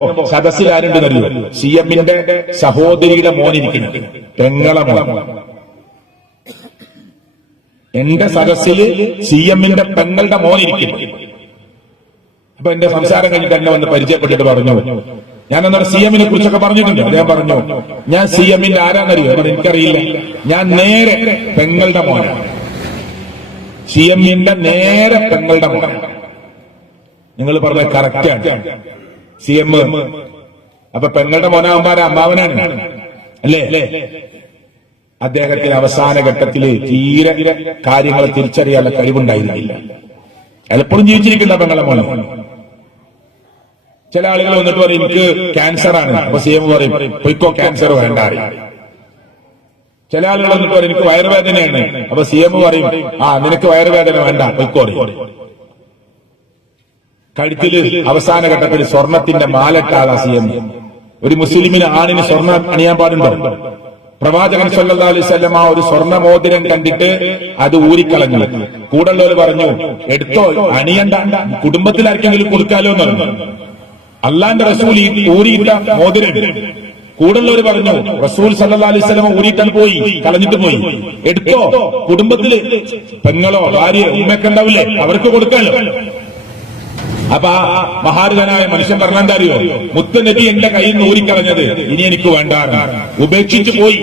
സദസ്സിൽ ആരുണ്ടെന്നറിയോ? സി എമ്മിന്റെ സഹോദരിയുടെ മോനിരിക്കുന്നത്, പെങ്ങളെ മോൻ. എന്റെ സദസ്സിൽ സി എമ്മിന്റെ പെങ്ങളുടെ മോനിരിക്കുന്നു. അപ്പൊ എന്റെ സംസാരം കഴിഞ്ഞിട്ട് എന്നെ വന്ന് പരിചയപ്പെട്ടിട്ട് പറഞ്ഞു, ഞാൻ അന്നേരം സി എമ്മിനെ കുറിച്ചൊക്കെ പറഞ്ഞിട്ടുണ്ട്. അദ്ദേഹം പറഞ്ഞു, ഞാൻ സി എമ്മിന്റെ ആരാന്നറിയോ? എനിക്കറിയില്ല, ഞാൻ നേരെ പെങ്ങളുടെ മോനാണ്. സി എമ്മിന്റെ നേരെ പെങ്ങളുടെ മോനാണ്. നിങ്ങൾ പറഞ്ഞ കറക്റ്റാണ്. സി എം അപ്പൊ പെങ്ങളുടെ മോനാകുമ്പാര അമ്മാവനാണ് അല്ലേ? അദ്ദേഹത്തിന് അവസാന ഘട്ടത്തിൽ തീരെ കാര്യങ്ങൾ തിരിച്ചറിയാനുള്ള കഴിവുണ്ടായിരുന്നില്ല. എപ്പോഴും ജീവിച്ചിരിക്കുന്ന പെങ്ങളുടെ മോനെ. ചില ആളുകൾ വന്നിട്ട് പറയും, എനിക്ക് ക്യാൻസർ ആണ്. അപ്പൊ സി എം പറയും, പൊയ്ക്കോ, ക്യാൻസർ വേണ്ട. ചില ആളുകൾ വന്നിട്ട് പറയും, എനിക്ക് വയറുവേദനയാണ്. അപ്പൊ സി എം പറയും, നിനക്ക് വയറുവേദന വേണ്ട, പൊയ്ക്കോ. കഴുത്തില് അവസാന ഘട്ടത്തിൽ സ്വർണത്തിന്റെ മാലട്ട ആളാ സി എം. ഒരു മുസ്ലിമിന് ആണിന് സ്വർണ്ണം അണിയാൻ പാടുണ്ടോ? പ്രവാചകൻ സല്ലല്ലാഹു അലൈഹി വസല്ലം ഒരു സ്വർണ്ണ മോതിരം കണ്ടിട്ട് അത് ഊരിക്കളഞ്ഞു. കൂടുള്ളവർ പറഞ്ഞു, എടുത്തോ, അണിയണ്ട, കുടുംബത്തിലാർക്കെങ്കിലും കൊടുക്കാലോ എന്ന് പറഞ്ഞു. അള്ളാന്റെ റസൂൽ ഈ ഊരിയിട്ട മോതിരം കൂടുള്ളവർ പറഞ്ഞു, റസൂൽ സല്ലല്ലാഹു അലൈഹി വസല്ലം ഊരിയിട്ടാൽ പോയി, കളഞ്ഞിട്ട് പോയി, എടുത്തോ, കുടുംബത്തില് പെങ്ങളോ ഭാര്യയോ ഉമ്മയൊക്കെ ഉണ്ടാവില്ലേ, അവർക്ക് കൊടുക്കാലോ. അപ്പൊ ആ മഹാരഥനായ മനുഷ്യൻ പറഞ്ഞെന്താ അറിയോ? മുത്തുനബി എന്റെ കയ്യിൽ നിന്ന് ഊരിക്കളഞ്ഞത്, ഇനി എനിക്ക് വേണ്ട, ഉപേക്ഷിച്ചു പോയി.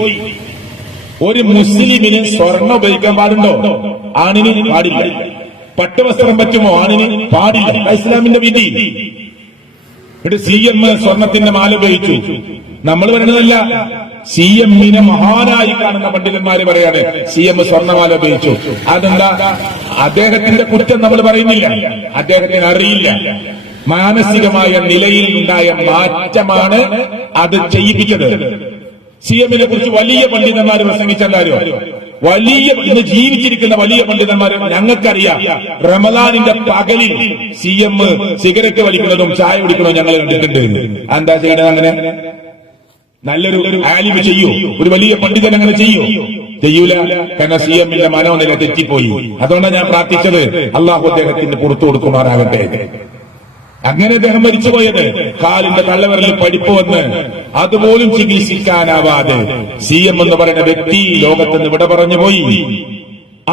ഒരു മുസ്ലിമിന് സ്വർണ്ണം ഉപയോഗിക്കാൻ പാടുണ്ടോ? ആണിന് പാടില്ല. പട്ടുവസ്ത്രം പറ്റുമോ? ആണിന് പാടില്ല. ഇസ്ലാമിന്റെ വിധി. ഇവിടെ സി എം സ്വർണത്തിന്റെ മാല ഉപയോഗിച്ചു. നമ്മൾ പറയുന്നതല്ല, സി എമ്മിനെ മഹാനായി കാണുന്ന പണ്ഡിതന്മാര് പറയാണ് സി എം സ്വർണ്ണമാല ഉപയോഗിച്ചു. അതെന്താ? അദ്ദേഹത്തിന്റെ കുറ്റം നമ്മൾ പറയുന്നില്ല, അദ്ദേഹത്തിന് അറിയില്ല. മാനസികമായ നിലയിൽ ഉണ്ടായ മാറ്റമാണ് അത് ചെയ്യിപ്പിച്ചത്. സി എമ്മിനെ കുറിച്ച് വലിയ പണ്ഡിതന്മാർ പ്രസംഗിച്ചല്ലോ, വലിയ ഇന്ന് ജീവിച്ചിരിക്കുന്ന വലിയ പണ്ഡിതന്മാർ. ഞങ്ങൾക്കറിയാം, റമദാനിന്റെ പകലിൽ സി എം സിഗരറ്റ് വലിക്കുന്നതും ചായ കുടിക്കുന്നതും ഞങ്ങൾ കണ്ടിട്ടുണ്ട്. എന്താ ചെയ്യണത്? അങ്ങനെ നല്ലൊരു ആലിമ് ചെയ്യൂ, ഒരു വലിയ പണ്ഡിതൻ അങ്ങനെ ചെയ്യൂല. കാരണം സി എമ്മിന്റെ മനോനില തെറ്റിപ്പോയി. അതുകൊണ്ടാണ് ഞാൻ പ്രാർത്ഥിച്ചത്, അള്ളാഹു അദ്ദേഹത്തിന് പുറത്തു കൊടുക്കുമാറാകട്ടെ. അങ്ങനെ അദ്ദേഹം മരിച്ചുപോയത് കാലിന്റെ തള്ളവിരലിൽ പഠിപ്പ് വന്ന് അതുപോലും ചികിത്സിക്കാനാവാതെ സി എം എന്ന് പറയുന്ന വ്യക്തി ലോകത്തുനിന്ന് വിട പറഞ്ഞു പോയി.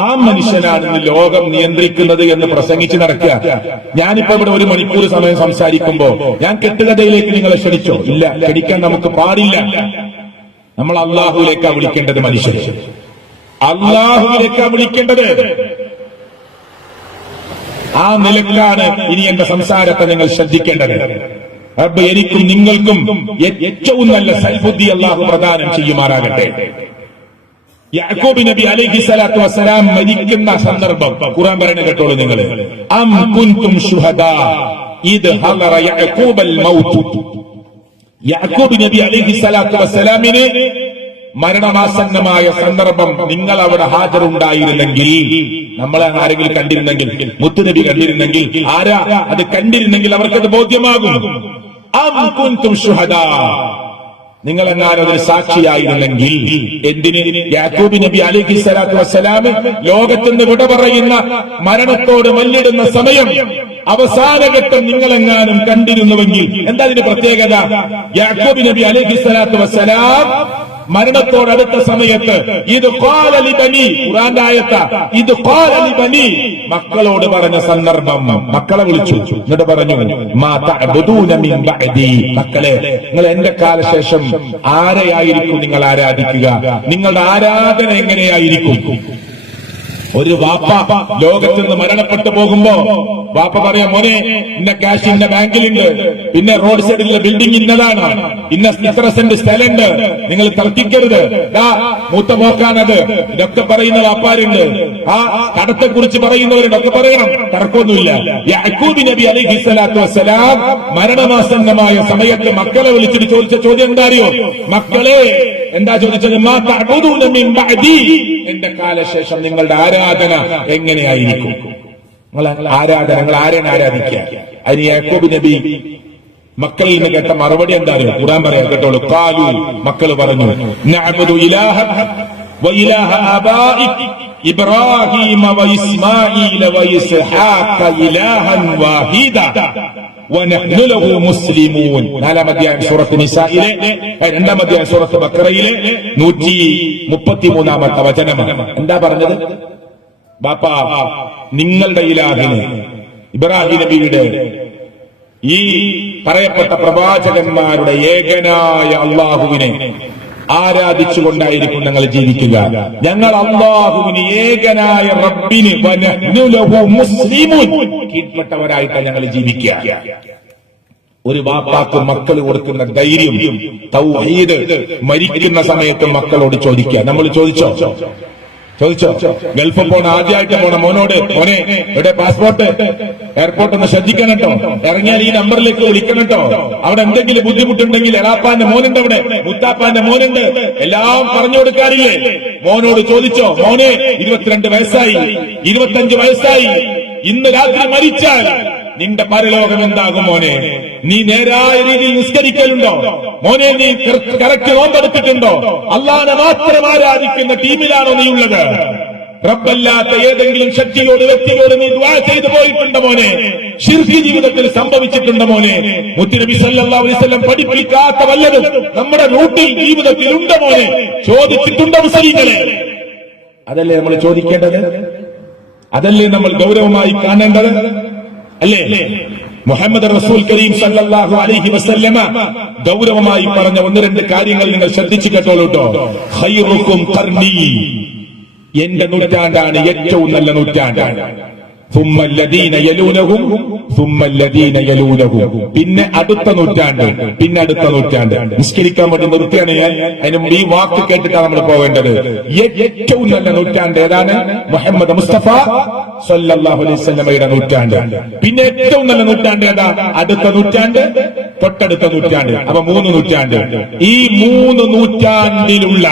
ആ മനുഷ്യനാണ് ഇന്ന് ലോകം നിയന്ത്രിക്കുന്നത് എന്ന് പ്രസംഗിച്ച് നടക്കുക. ഞാനിപ്പോ ഇവിടെ 1 മണിക്കൂർ സമയം സംസാരിക്കുമ്പോ ഞാൻ കെട്ടുകഥയിലേക്ക് നിങ്ങളെ ക്ഷണിച്ചോ? ഇല്ല, ക്ഷണിക്കാൻ നമുക്ക് പാടില്ല. നമ്മൾ അള്ളാഹുവിലേക്കാ വിളിക്കേണ്ടത്. മനുഷ്യർ അള്ളാഹുവിലേക്കാ വിളിക്കേണ്ടത്. ആ നിലക്കാണ് ഇനി എന്റെ സംസാരത്തെ നിങ്ങൾ ശ്രദ്ധിക്കേണ്ടത്. റബ്ബ് എനിക്കും നിങ്ങൾക്കും ഏറ്റവും നല്ല സൽബുദ്ധി അള്ളാഹു പ്രദാനം ചെയ്യുമാറാകട്ടെ. യാക്കൂബ് നബി അലൈഹി സ്വലാത്തു വസ്സലാം മരിക്കുന്ന സന്ദർഭം ഖുർആൻ പറയുന്നത് കേട്ടോളൂ നിങ്ങൾ. അം കുൻതും ശുഹദാ ഇദ് ഹദറ യഅകൂബൽ മൗത്ത്. യാക്കൂബ് നബി അലൈഹി സ്വലാത്തു വസ്സലാമിന് മരണമാസന്നമായ സന്ദർഭം നിങ്ങൾ അവിടെ ഹാജറുണ്ടായിരുന്നെങ്കിൽ, നമ്മളെ ആരെങ്കിലും കണ്ടിരുന്നെങ്കിൽ, മുത്തുനബി കണ്ടിരുന്നെങ്കിൽ, ആരാ അത് കണ്ടിരുന്നെങ്കിൽ അവർക്കത് ബോധ്യമാകും. അം കുൻതും ശുഹദാ, നിങ്ങളെങ്ങാനും അതിന് സാക്ഷിയായിരുന്നെങ്കിൽ. എന്തിന്? യാക്കൂബ് നബി അലൈഹി സ്വലാത്തു വസ്സലാം ലോകത്തുനിന്ന് വിട പറയുന്ന, മരണത്തോട് മല്ലിടുന്ന സമയം അവസാനഘട്ടം നിങ്ങളെങ്ങാനും കണ്ടിരുന്നുവെങ്കിൽ. എന്താ അതിന്റെ പ്രത്യേകത? യാക്കൂബ് നബി അലൈഹി സ്വലാത്തു വസ്സലാം മരണത്തോടടുത്ത സമയത്ത് ഇത് ഖാല ലിബനി, ഖുർആന്റെ ആയത്ത, ഇത് ഖാല ലിബനി, മക്കളോട് പറഞ്ഞ സന്ദർഭം. മക്കളെ വിളിച്ചു, എന്നിട്ട് പറഞ്ഞു, മാ തഅബുദൂന മിൻ ബഅദി, മക്കളെ നിങ്ങൾ എന്റെ കാലശേഷം ആരെയായിരിക്കും നിങ്ങൾ ആരാധിക്കുക? നിങ്ങളുടെ ആരാധന എങ്ങനെയായിരിക്കും? ഒരു വാപ്പ ലോകത്ത് നിന്ന് മരണപ്പെട്ടു പോകുമ്പോ വാപ്പ പറയാം, മോനെ ഇന്ന ക്യാഷ് ഇന്ന ബാങ്കിലുണ്ട്, പിന്നെ റോഡ് സൈഡിലുള്ള ബിൽഡിംഗ് ഇന്നതാണ്, ഇത്ര സെന്റ് സ്ഥലമുണ്ട്, നിങ്ങൾ തർക്കിക്കരുത്, മൂത്ത മോക്കാനത്, ഇതൊക്കെ പറയുന്ന വാപ്പാരുണ്ട്. ആ കടത്തെ കുറിച്ച് പറയുന്നവരുണ്ടൊക്കെ പറയണം, തർക്കമൊന്നുമില്ല. യാക്കൂബ് നബി അലൈഹി സ്വലാത്തു വസ്സലാം മരണമാസന്നമായ സമയത്ത് മക്കളെ വിളിച്ചിട്ട് ചോദിച്ച ചോദ്യം എന്താ അറിയോ? മക്കളെ, എന്താ ചോദിച്ചത്? മാ തഅബുദൂന മിൻ ബഅദി, എന്റെ കാലശേഷം നിങ്ങളുടെ ആരാധന എങ്ങനെയായിരിക്കും? നിങ്ങൾ ആരെയാണ് ആരാധിക്കുക? അതിന് യാക്കൂബ് നബി മക്കളിൽ നിന്ന് കേട്ട മറുപടി എന്താ? ഖുർആൻ പറയാൻ കേട്ടോളൂ. ഖാലു, മക്കൾ പറഞ്ഞു, നഅബുദു ഇലാഹക വ ഇലാഹ ആബാഇക ഇബ്രാഹീമ വ ഇസ്മാഈല വ ഇസ്ഹാഖ ഇലാഹൻ വാഹിദ. വനഹ്നു ലഹു മുസ്ലിമൂൻ. 4-ാം അധ്യായം സൂറത്ത് നിസായിലെ 2-ാം അധ്യായം സൂറത്ത് ബഖറയിലെ 133-ാമത്തെ വചനമാണ്. എന്താ പറഞ്ഞത്? ബാപ്പാ, നിങ്ങളുടെ ഇലാഹിന്, ഇബ്രാഹിം നബിയുടെ ഈ പറയപ്പെട്ട പ്രവാചകന്മാരുടെ ഏകനായ അള്ളാഹുവിനെ ആരാധിച്ചുകൊണ്ടായിരിക്കും ഞങ്ങൾ ജീവിക്കുക. ഞങ്ങൾ അള്ളാഹുവിന്, ഏകനായ റബ്ബിന് വനഹ്നു ലഹു മുസ്ലിമൂൻ, കീഴ്പ്പെട്ടവരായിട്ടാണ് ഞങ്ങൾ ജീവിക്കുക. ഒരു ബാപ്പാക്ക് മക്കൾ കൊടുക്കുന്ന ധൈര്യം, തൗഹീദ്, മരിക്കുന്ന സമയത്ത് മക്കളോട് ചോദിക്കുക. നമ്മൾ ചോദിച്ചോ? ഗൾഫിൽ പോണ, ആദ്യമായിട്ട് പോണ മോനോട്, മോനെ ഇവിടെ പാസ്പോർട്ട്, എയർപോർട്ട് ഒന്ന് ശ്രദ്ധിക്കണം കേട്ടോ, ഇറങ്ങിയാൽ ഈ നമ്പറിലേക്ക് വിളിക്കണം കേട്ടോ, അവിടെ എന്തെങ്കിലും ബുദ്ധിമുട്ടുണ്ടെങ്കിൽ എളാപ്പാന്റെ മോനുണ്ട്, അവിടെ മുത്താപ്പാന്റെ മോനുണ്ട്, എല്ലാം പറഞ്ഞു കൊടുക്കാറില്ലേ? മോനോട് ചോദിച്ചോ? മോനെ 22 വയസ്സായി, 25 വയസ്സായി, ഇന്ന് രാത്രി മരിച്ചാൽ നിന്റെ പരലോകം എന്താകും മോനെ? നീ നേരായ രീതിയിൽ നിസ്കരിക്കലുണ്ടോ മോനെ? നീ കറക്റ്റ് നോമ്പെടുത്തിട്ടുണ്ടോ? അള്ളാഹനെ മാത്രം ആരാധിക്കുന്ന ടീമിലാണോ നീ ഉള്ളത്? റബ്ബല്ലാത്ത ഏതെങ്കിലും ശക്തിയോട്, വ്യക്തിയോട് നീ ദുആ ചെയ്തു പോയിട്ടുണ്ടോ മോനെ? ശിർക്ക് ജീവിതത്തിൽ സംഭവിച്ചിട്ടുണ്ടോ മോനെ? മുത്തുനബി സല്ലല്ലാഹു അലൈഹി വസല്ലം പഠിപ്പിക്കാത്ത വല്ലതും നമ്മുടെ റൂട്ടിൽ ജീവിതത്തിൽ ഉണ്ടോ മോനെ? ചോദിച്ചിട്ടുണ്ടോ മുസ്ലിങ്ങളെ? അതല്ലേ നമ്മൾ ചോദിക്കേണ്ടത്? അതല്ലേ നമ്മൾ ഗൗരവമായി കാണേണ്ടത്? അല്ലേ? മുഹമ്മദ് റസൂൽ കരീം സല്ലല്ലാഹു അലൈഹി വസല്ലമ ഗൗരവമായി പറഞ്ഞ 1-2 കാര്യങ്ങൾ നിങ്ങൾ ശ്രദ്ധിച്ചു കേട്ടോളൂട്ടോ. ഖൈറുക്കും ഖർനി, എന്റെ നൂറ്റാണ്ടാണ് ഏറ്റവും നല്ല നൂറ്റാണ്ടാണ്. ثم الذين يلونهم ثم الذين يلونهم, പിന്നെ അടുത്ത നൂറ്റാണ്ട്, പിന്നെ അടുത്ത നൂറ്റാണ്ട്. നിസ്കരിക്കാൻ വേണ്ടി നിർത്തിയാണ് ഞാൻ. അതിന് മുമ്പ് ഈ വാക്ക് കേട്ടിട്ടാണ് നമ്മൾ പോവേണ്ടത്. ഏറ്റവും നല്ല നൂറ്റാണ്ട് ഏതാണ്? മുഹമ്മദ് മുസ്തഫ സല്ലല്ലാഹു അലൈഹി വസല്ലമയുടെ നൂറ്റാണ്ട്. പിന്നെ ഏറ്റവും നല്ല നൂറ്റാണ്ട് ഏതാ? അടുത്ത നൂറ്റാണ്ട്, തൊട്ടടുത്ത നൂറ്റാണ്ട്. അപ്പൊ 3 നൂറ്റാണ്ട്. ഈ 3 നൂറ്റാണ്ടിലുള്ള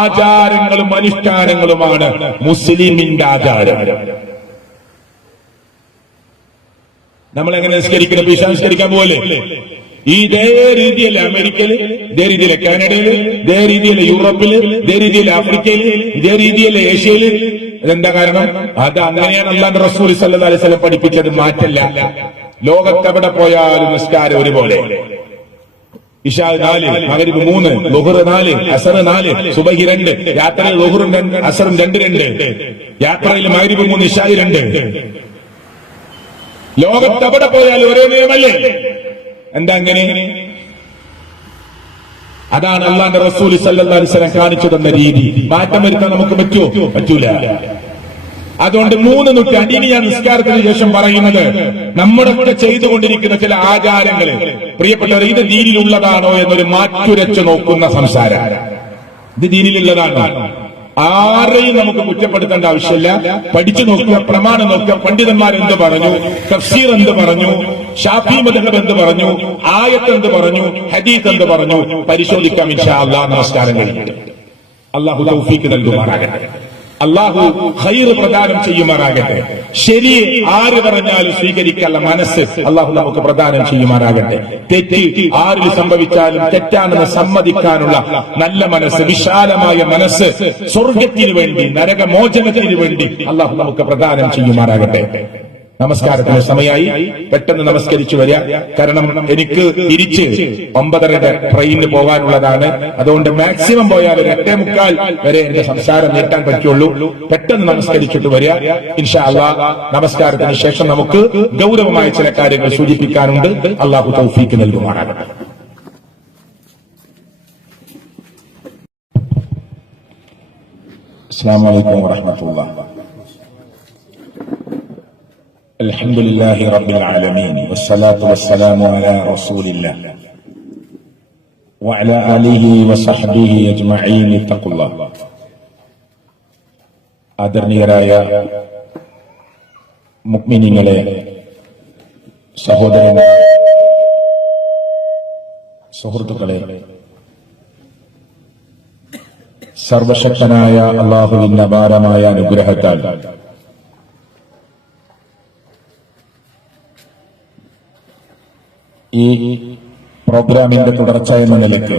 ആചാരങ്ങളും അനുഷ്ഠാനങ്ങളുമാണ് മുസ്ലിമിന്റെ ആചാരം. നമ്മളെങ്ങനെ നിസ്കരിക്കണം? നിസ്കരിക്കാൻ പോലെ ഇതേ രീതിയല്ലേ അമേരിക്കയില്, ഇതേ രീതിയിലെ കാനഡയില്, ഇതേ രീതിയിലെ യൂറോപ്പില്, ഇതേ രീതിയിലെ ആഫ്രിക്കയില്, ഇതേ രീതിയിലെ ഏഷ്യയില്. ഇതെന്താ കാരണം? അത് അങ്ങനെയാണ് അല്ലാഹുവിന്റെ റസൂൽ സല്ലല്ലാഹു അലൈഹി വസല്ലം പഠിപ്പിച്ചത്. മാറ്റല്ല. ലോകത്തെവിടെ പോയാലും നിസ്കാരം ഒരുപോലെ. ഇശാ 4, മഗ്രിബ് 3, ളുഹർ 4, അസർ 4, സുബഹി 2, യാത്രയിൽ ളുഹറും അസറും 2. യാത്രയിൽ മഗ്രിബ് 3, ഇശാ 2. ലോകത്തെവിടെ പോയാലും ഒരേ നിയമല്ലേ? എന്താ അങ്ങനെ? അതാണ് അല്ലാഹുവിന്റെ റസൂൽ സല്ലല്ലാഹു അലൈഹി വസല്ലം കാണിച്ചു തന്ന രീതി. മാറ്റം വരുത്താൻ നമുക്ക് പറ്റുമോ? പറ്റൂല. അതുകൊണ്ട് 3 നൂറ്റാണ്ട്. ഇനി ഞാൻ നിസ്കാരത്തിന് ശേഷം പറയുന്നത് നമ്മളൊക്കെ ചെയ്തുകൊണ്ടിരിക്കുന്ന ചില ആചാരങ്ങള്, പ്രിയപ്പെട്ടവർ, ഇത് ദീനിലുള്ളതാണോ എന്നൊരു മാറ്റുരച്ചു നോക്കുന്ന സംസാരം. ഇത് ദീനിലുള്ളതാണോ? ആരെയും നമുക്ക് കുറ്റപ്പെടുത്തേണ്ട ആവശ്യമില്ല. പഠിച്ചു നോക്കുക, പ്രമാണം നോക്കുക. പണ്ഡിതന്മാർ എന്ത് പറഞ്ഞു, തഫ്സീർ എന്ത് പറഞ്ഞു, ഷാഫി മദ്ഹബ് എന്ത് പറഞ്ഞു, ആയത്ത് എന്ത് പറഞ്ഞു, ഹദീസ് എന്ത് പറഞ്ഞു, പരിശോധിക്കാം ഇൻഷാ അല്ലാഹ്. നമസ്കാരം കഴിഞ്ഞിട്ട് അല്ലാഹു തൗഫീഖ് നൽകുമാറാകട്ടെ. അല്ലാഹു ഖൈർ പ്രദാനം ചെയ്യുമാറാകട്ടെ. ശരി ആര് പറഞ്ഞാലും സ്വീകരിക്കാനുള്ള മനസ്സ് അല്ലാഹു നമുക്ക് പ്രദാനം ചെയ്യുമാറാകട്ടെ. തെറ്റ് ആരിൽ സംഭവിച്ചാലും തെറ്റാണെന്ന് സമ്മതിക്കാനുള്ള നല്ല മനസ്സ്, വിശാലമായ മനസ്സ്, സ്വർഗത്തിന് വേണ്ടി, നരകമോചനത്തിന് വേണ്ടി അല്ലാഹു നമുക്ക് പ്രദാനം ചെയ്യുമാറാകട്ടെ. നമസ്കാരത്തിന് സമയമായി. പെട്ടെന്ന് നമസ്കരിച്ചു വരിക. കാരണം എനിക്ക് തിരിച്ച് 9:30 ട്രെയിനിന് പോകാനുള്ളതാണ്. അതുകൊണ്ട് മാക്സിമം പോയാൽ ഒരു 8:45 വരെ എന്റെ സംസാരം നീട്ടാൻ പറ്റുള്ളൂ. പെട്ടെന്ന് നമസ്കരിച്ചിട്ട് വരിക ഇൻഷാ അല്ലാഹ്. നമസ്കാരത്തിന് ശേഷം നമുക്ക് ഗൗരവമായ ചില കാര്യങ്ങൾ സൂചിപ്പിക്കാനുണ്ട്. അല്ലാഹു തൗഫീഖ് നൽകുമാറാകട്ടെ. അസ്സലാമു അലൈക്കും വറഹ്മത്തുള്ളാഹി. الحمد لله رب العالمين والصلاة والسلام على رسول الله وعلى آله وصحبه أجمعين. اتقوا الله. ആദരണീയരായ മുഅ്മിനീങ്ങളെ, സഹോദരൻ സുഹൃത്തുക്കളെ, സർവശക്തനായ അല്ലാഹുവിന്റെ അപാരമായ അനുഗ്രഹത്താൽ ഈ പ്രോഗ്രാമിന്റെ തുടർച്ച എന്ന നിലയ്ക്ക്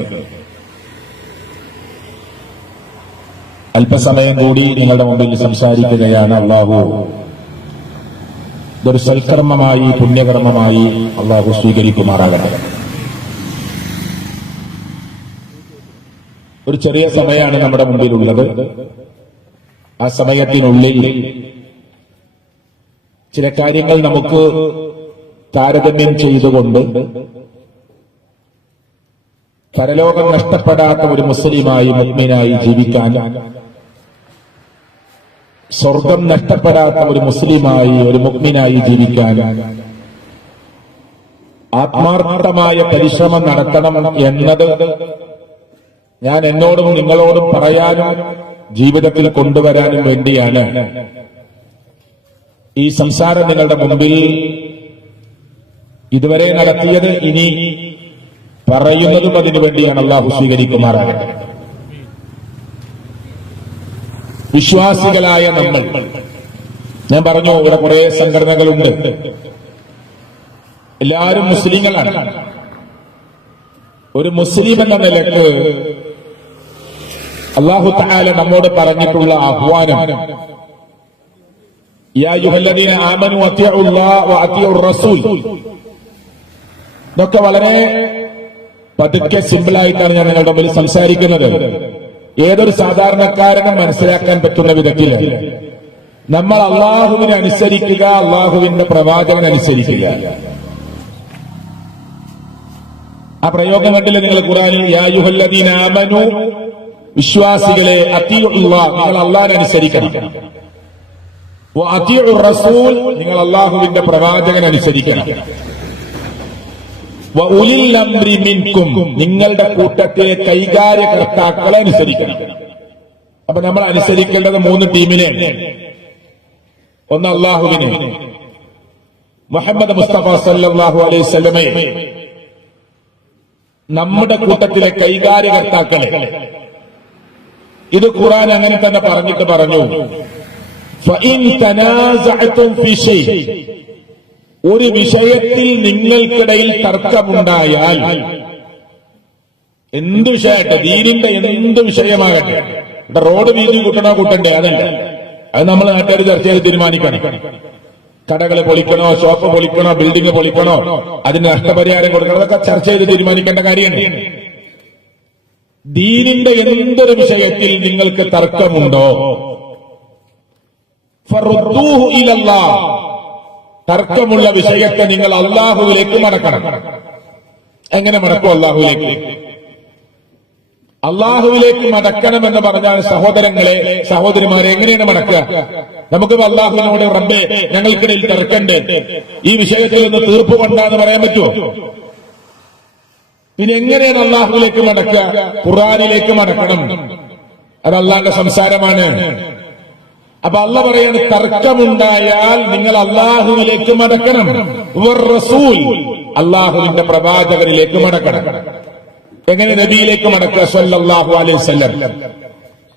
അല്പസമയം കൂടി നിങ്ങളുടെ മുമ്പിൽ സംസാരിക്കുകയാണ്. അല്ലാഹു ഇതൊരു സൽക്കർമ്മമായി, പുണ്യകർമ്മമായി അള്ളാഹു സ്വീകരിക്കുമാറാകട്ടെ. ഒരു ചെറിയ സമയമാണ് നമ്മുടെ മുമ്പിലുള്ളത്. ആ സമയത്തിനുള്ളിൽ ചില കാര്യങ്ങൾ നമുക്ക് താരതമ്യം ചെയ്തുകൊണ്ട് പരലോകം നഷ്ടപ്പെടാത്ത ഒരു മുസ്ലിമായി, മുഅ്മിനായി ജീവിക്കാൻ, സ്വർഗം നഷ്ടപ്പെടാത്ത ഒരു മുസ്ലിമായി, ഒരു മുഅ്മിനായി ജീവിക്കാൻ ആത്മാർത്ഥമായ പരിശ്രമം നടത്തണം എന്നത് ഞാൻ എന്നോടും നിങ്ങളോടും പറയാനും ജീവിതത്തിൽ കൊണ്ടുവരാനും വേണ്ടിയാണ് ഈ സംസാരം നിങ്ങളുടെ മുമ്പിൽ ഇതുവരെ നടത്തിയത്. ഇനി പറയുന്നതും അതിനു വേണ്ടിയാണ്. അല്ലാഹു സ്വീകരിക്കുമാറാകട്ടെ. വിശ്വാസികളായ നമ്മൾ, ഞാൻ പറഞ്ഞു ഇവിടെ കുറെ സംഘടനകളുണ്ട്, എല്ലാവരും മുസ്ലിങ്ങളാണ്. ഒരു മുസ്ലിം എന്ന നിലക്ക് അല്ലാഹു തആല നമ്മോട് പറഞ്ഞിട്ടുള്ള ആഹ്വാനം, യാ അയ്യുഹല്ലദീന ആമനൂ അത്തിഉല്ലാഹ വ അത്തിഉർ റസൂൽ, ഇതൊക്കെ വളരെ പതുക്കെ സിമ്പിളായിട്ടാണ് ഞാൻ നിങ്ങളുടെ മുമ്പിൽ സംസാരിക്കുന്നത്. ഏതൊരു സാധാരണക്കാരനും മനസ്സിലാക്കാൻ പറ്റുന്ന വിധത്തിൽ നമ്മൾ അള്ളാഹുവിനെ അനുസരിക്കുക, അള്ളാഹുവിന്റെ പ്രവാചകനെ അനുസരിക്കുക. ആ പ്രയോഗം കണ്ടില്ലേ നിങ്ങൾ ഖുർആനിൽ? യാ അയ്യുഹല്ലദീന ആമനൂ, വിശ്വാസികളെ, അത്തിഉല്ലാഹ്, നിങ്ങൾ അള്ളാഹിനെ അനുസരിക്കണം. വ അത്തിഉർ റസൂൽ, നിങ്ങൾ അള്ളാഹുവിന്റെ പ്രവാചകനെ അനുസരിക്കണം. വ ഉലിൽ അംരി മിൻകും, നിങ്ങളുടെ കൂട്ടത്തിലെ കൈകാര്യകർത്താക്കളെ അനുസരിക്കണം. അപ്പൊ നമ്മൾ അനുസരിക്കേണ്ടത് മൂന്ന് ടീമിനെ. ഒന്ന് അള്ളാഹുവിനെ, മുഹമ്മദ് മുസ്തഫ സല്ലല്ലാഹു അലൈഹി വസല്ലമയെ, നമ്മുടെ കൂട്ടത്തിലെ കൈകാര്യകർത്താക്കളെ. ഇത് ഖുർആൻ അങ്ങനെ തന്നെ പറഞ്ഞിട്ട് പറഞ്ഞു, ഫഇൻ തനാസഅതും ഫീ ശൈഇ, ഒരു വിഷയത്തിൽ നിങ്ങൾക്കിടയിൽ തർക്കമുണ്ടായാൽ, എന്ത് വിഷയമാകട്ടെ, ദീനിന്റെ എന്ത് വിഷയമാകട്ടെ, റോഡ് വീതി കൂട്ടണോ കൂട്ടണ്ടേ, അതല്ല, അത് നമ്മൾ നാട്ടുകാർ ചർച്ച ചെയ്ത് തീരുമാനിക്കണം. കടകൾ പൊളിക്കണോ, ഷോപ്പ് പൊളിക്കണോ, ബിൽഡിംഗ് പൊളിക്കണോ, അതിന് നഷ്ടപരിഹാരം കൊടുക്കണോ, അതൊക്കെ ചർച്ച ചെയ്ത് തീരുമാനിക്കേണ്ട കാര്യമാണ്. ദീനിന്റെ എന്തൊരു വിഷയത്തിൽ നിങ്ങൾക്ക് തർക്കമുണ്ടോ, ഫറുദ്ദൂഹു ഇലല്ലാഹ്, തർക്കമുള്ള വിഷയത്തെ നിങ്ങൾ അള്ളാഹുവിലേക്ക് മടക്കണം. എങ്ങനെ മടക്കും അള്ളാഹുവിലേക്ക്? അള്ളാഹുവിലേക്ക് മടക്കണം എന്ന് പറഞ്ഞാൽ, സഹോദരങ്ങളെ, സഹോദരിമാരെ, എങ്ങനെയാണ് മടക്കുക? നമുക്ക് അള്ളാഹുവിനോട്, റബ്ബേ, ഞങ്ങൾക്കിടയിൽ തർക്കണ്ട്, ഈ വിഷയത്തിൽ ഒന്ന് തീർപ്പ് കൊണ്ടാന്ന് പറയാൻ പറ്റുമോ? പിന്നെ എങ്ങനെയാണ് അള്ളാഹുവിലേക്ക് മടക്കുക? ഖുർആനിലേക്ക് മടക്കണം. അത് അള്ളാഹുവിന്റെ സംസാരമാണ്. അപ്പൊ അള്ളാഹ് പറയാണ്, തർക്കമുണ്ടായാൽ നിങ്ങൾ അള്ളാഹുവിലേക്ക് മടക്കണം. റസൂൽ, അള്ളാഹുവിന്റെ പ്രവാചകരിലേക്ക് മടക്കണം. എങ്ങനെ? നബിയിലേക്ക് മടക്കുക, സല്ലല്ലാഹു അലൈഹി വസല്ലം.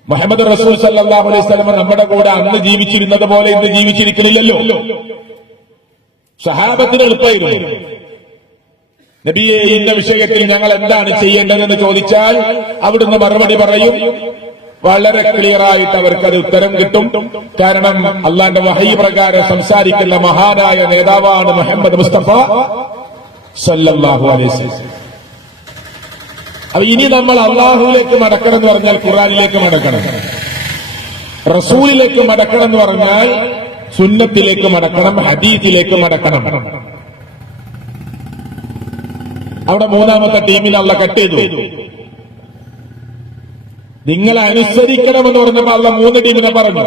മുഹമ്മദ് റസൂൽ സല്ലല്ലാഹു അലൈഹി വസല്ലം നമ്മുടെ കൂടെ അന്ന് ജീവിച്ചിരുന്നത് പോലെ ഇന്ന് ജീവിച്ചിരിക്കുന്നില്ലല്ലോ. സഹാബത്തിന് എളുപ്പമായിരുന്നു. നബിയെ, ഇന്ന വിഷയത്തിൽ ഞങ്ങൾ എന്താണ് ചെയ്യേണ്ടതെന്ന് ചോദിച്ചാൽ അവിടുന്ന് മറുപടി പറയും. വളരെ ക്ലിയറായിട്ട് അവർക്ക് അത് ഉത്തരം കിട്ടും. കാരണം അള്ളാന്റെ വഹയി പ്രകാരം സംസാരിക്കുന്ന മഹാനായ നേതാവാണ് മുഹമ്മദ് മുസ്തഫ സല്ലല്ലാഹു അലൈഹി വസല്ലം. അപ്പൊ ഇനി നമ്മൾ അള്ളാഹുവിലേക്ക് മടക്കണം എന്ന് പറഞ്ഞാൽ ഖുർആനിലേക്ക് മടക്കണം. റസൂലിലേക്ക് മടക്കണം എന്ന് പറഞ്ഞാൽ സുന്നത്തിലേക്ക് മടക്കണം, ഹദീസിലേക്ക് മടക്കണം. അവിടെ മൂന്നാമത്തെ ടീമിനെ അള്ളാഹ് കട്ട് ചെയ്തു. നിങ്ങളെ അനുസരിക്കണമെന്ന് പറഞ്ഞപ്പോൾ അള്ളാഹ് മൂന്ന് ടീമിനെ പറഞ്ഞു.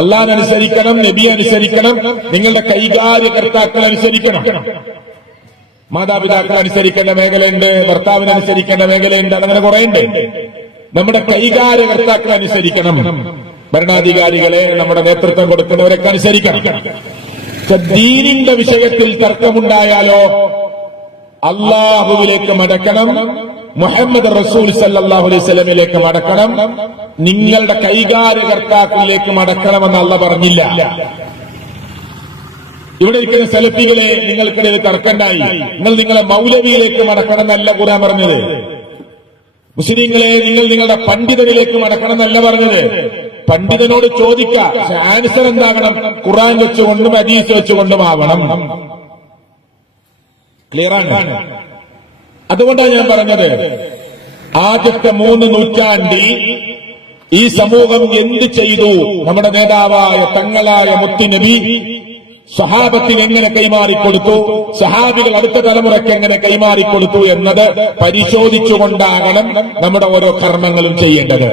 അള്ളാഹിനെ അനുസരിക്കണം, നബി അനുസരിക്കണം, നിങ്ങളുടെ കൈകാര്യകർത്താക്കളെ അനുസരിക്കണം. മാതാപിതാക്കളെ അനുസരിക്കേണ്ട മേഖലയുണ്ട്, ഭർത്താവിനെ അനുസരിക്കേണ്ട മേഖലയുണ്ട്, അങ്ങനെ കുറെ ഉണ്ട്. നമ്മുടെ കൈകാര്യകർത്താക്കളെ അനുസരിക്കണം, ഭരണാധികാരികളെ, നമ്മുടെ നേതൃത്വം കൊടുക്കുന്നവരൊക്കെ അനുസരിക്കണം. ദീനിന്റെ വിഷയത്തിൽ തർക്കമുണ്ടായാലോ അള്ളാഹുവിലേക്ക് മടക്കണം, മുഹമ്മദ് റസൂൽ സല്ലല്ലാഹു അലൈഹി വസല്ലമിലേക്ക് മടക്കണം, നിങ്ങളുടെ കൈകാര്യകർത്താക്കളിലേക്ക് മടക്കണമെന്ന് അള്ളാഹ് പറഞ്ഞില്ല. ഇവിടെ ഇരിക്കുന്ന സലഫികളെ, നിങ്ങൾക്കിടയിൽ തർക്കണ്ടായി, നിങ്ങൾ നിങ്ങളെ മൗലവിയിലേക്ക് മടക്കണം എന്നല്ല ഖുർആൻ പറഞ്ഞത്. മുസ്ലിങ്ങളെ, നിങ്ങൾ നിങ്ങളുടെ പണ്ഡിതനിലേക്ക് മടക്കണം എന്നല്ല പറഞ്ഞത്. പണ്ഡിതനോട് ചോദിക്കാം. പക്ഷെ ആൻസർ എന്താകണം? ഖുർആൻ വെച്ചുകൊണ്ടും ഹദീസ് വെച്ചുകൊണ്ടും ആവണം. ക്ലിയറാണ്? അതുകൊണ്ടാണ് ഞാൻ പറഞ്ഞത്, ആദ്യത്തെ 3 നൂറ്റാണ്ടിൽ ഈ സമൂഹം എന്ത് ചെയ്തു? നമ്മുടെ നേതാവായ തങ്ങളായ മുത്തുനബി സഹാബത്തിന് എങ്ങനെ കൈമാറിക്കൊടുത്തു, സഹാബികൾ അടുത്ത തലമുറയ്ക്ക് എങ്ങനെ കൈമാറിക്കൊടുത്തു എന്നത് പരിശോധിച്ചുകൊണ്ടാകണം നമ്മുടെ ഓരോ കർമ്മങ്ങളും ചെയ്യേണ്ടത്.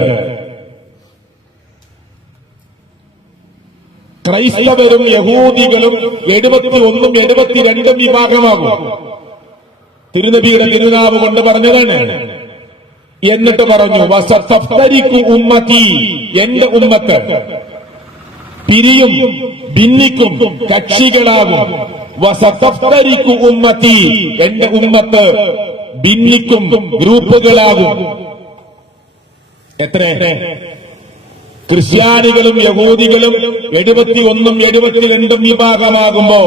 ക്രൈസ്തവരും യഹൂദികളും 71ഉം 72ഉം വിഭാഗമാകും. തിരുനബിയുടെ തിരുനാവ് കൊണ്ട് പറഞ്ഞതാണ്. എന്നിട്ട് പറഞ്ഞു, വസതഫ്തരികു ഉമ്മതി, എന്റെ ഉമ്മത്ത് പിരിയും, ഭിന്നിക്കും, കക്ഷികളാകും. വസതഫ്തരികു ഉമ്മതി, എന്റെ ഉമ്മത്ത് ഭിന്നിക്കും, ഗ്രൂപ്പുകളാകും. എത്ര? ക്രിസ്ത്യാനികളും യഹൂദികളും 71ഉം 72ഉം വിഭാഗമാകുമ്പോ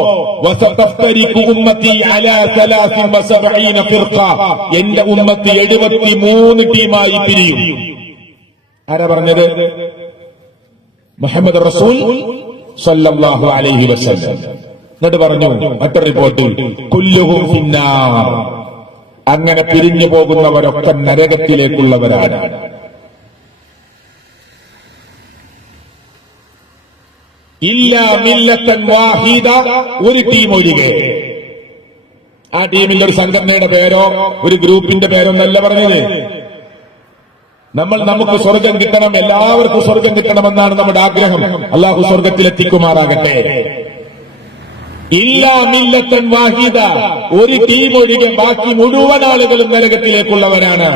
വസതഫ്തരികു ഉമ്മതി അലാ 73 ഫിർഖ, എന്റെ ഉമ്മത്ത് 73 ടീമായി പിരിയും. ആരാ പറഞ്ഞത്? മുഹമ്മദ് റസൂൽ സല്ലല്ലാഹു അലൈഹി വസല്ലം. എന്നിട്ട് പറഞ്ഞു മറ്റൊരു റിപ്പോർട്ടിൽ, കുല്ലുഹും ഫിന്നാർ, അങ്ങനെ പിരിഞ്ഞു പോകുന്നവരൊക്കെ നരകത്തിലേക്കുള്ളവരാണ്. ഇല്ല മില്ലത്തൻ വാഹിദ, ഒരു ടീം ഒഴികെ. ആ ടീമിന്റെ ഒരു സംഘടനയുടെ പേരോ ഒരു ഗ്രൂപ്പിന്റെ പേരോ എന്നല്ല പറഞ്ഞത്. നമുക്ക് സ്വർഗം കിട്ടണം, എല്ലാവർക്കും സ്വർഗം കിട്ടണമെന്നാണ് നമ്മുടെ ആഗ്രഹം. അള്ളാഹു സ്വർഗത്തിലെത്തിക്കുമാറാകട്ടെ. ഇല്ല മില്ലത്തൻ വാഹിദ, ഒരു ടീം ഒഴികെ ബാക്കി മുഴുവൻ ആളുകളും നരകത്തിലേക്കുള്ളവരാണ്.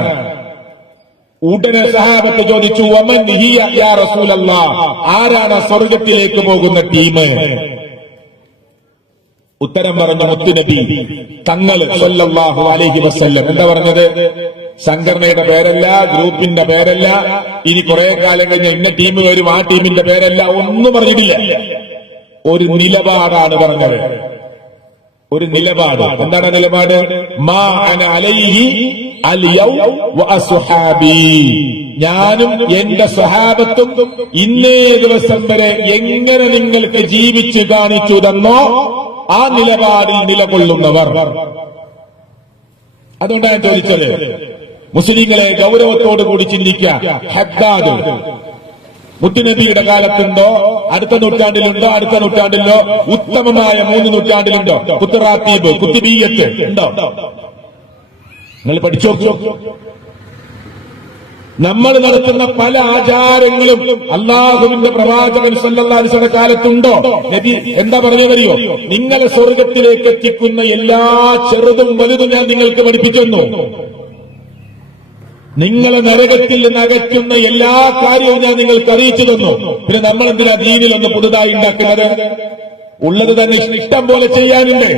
ഉടനെ സഹാബത്ത് ചോദിച്ചു, വമൻ ഹിയ യാ റസൂലല്ലാഹ്, ആരാണ് സ്വർഗത്തിലേക്ക് പോകുന്ന ടീം? ഉത്തരം പറഞ്ഞു മുത്തുനബി തങ്ങൾ സല്ലല്ലാഹു അലൈഹി വസല്ലം. എന്താ പറഞ്ഞത്? സംഘടനയുടെ പേരല്ല, ഗ്രൂപ്പിന്റെ പേരല്ല, ഇനി കുറെ കാലം കഴിഞ്ഞ ഇന്ന ടീം വരും, ആ ടീമിന്റെ പേരല്ല, ഒന്നും പറഞ്ഞിട്ടില്ല. ഒരു നിലപാടാണ് പറഞ്ഞത്. ഒരു നിലപാട്. എന്താണ് നിലപാട്? മാ അന അലൈഹി അൽ യൗം വ അസ്ഹാബി, ഞാനും എന്റെ സ്വഹാബത്തും ഇന്നേ ദിവസം വരെ എങ്ങനെ നിങ്ങൾക്ക് ജീവിച്ച് കാണിച്ചു തന്നോ ആ നിലപാടിൽ നിലകൊള്ളുന്നവർ. അതുകൊണ്ടാണ് ഞാൻ ചോദിച്ചത്, മുസ്ലിങ്ങളെ ഗൗരവത്തോടു കൂടി ചിന്തിക്കുക. ഹദ്ദാദ് മുത്തുനബിയുടെ കാലത്തുണ്ടോ? അടുത്ത നൂറ്റാണ്ടിലുണ്ടോ? അടുത്ത നൂറ്റാണ്ടിലോ? ഉത്തമമായ 3 നൂറ്റാണ്ടിലുണ്ടോ? കുത്തറാത്തീബ്, കുത്തിബിയ്യത്ത് ഉണ്ടോ? നിങ്ങൾ പഠിച്ചു നോക്കൂ. നമ്മൾ നടത്തുന്ന പല ആചാരങ്ങളും അള്ളാഹുവിന്റെ പ്രവാചകൻ സല്ലല്ലാഹു അലൈഹി വസല്ലം കാലത്തുണ്ടോ? നബി എന്താ പറഞ്ഞതറിയോ? നിങ്ങളെ സ്വർഗത്തിലേക്ക് എത്തിക്കുന്ന എല്ലാ ചെറുതും വലുതും ഞാൻ നിങ്ങൾക്ക് പഠിപ്പിച്ചു തന്നു. നിങ്ങളെ നരകത്തിൽ നിന്ന് അകറ്റുന്ന എല്ലാ കാര്യവും ഞാൻ നിങ്ങൾക്ക് അറിയിച്ചു തന്നു. പിന്നെ നമ്മൾ എന്തിനാ ദീനിലൊന്ന് പുതുതായി ഉണ്ടാക്കുന്നത്? ഉള്ളത് തന്നെ ഇഷ്ടം പോലെ ചെയ്യാനുണ്ട്.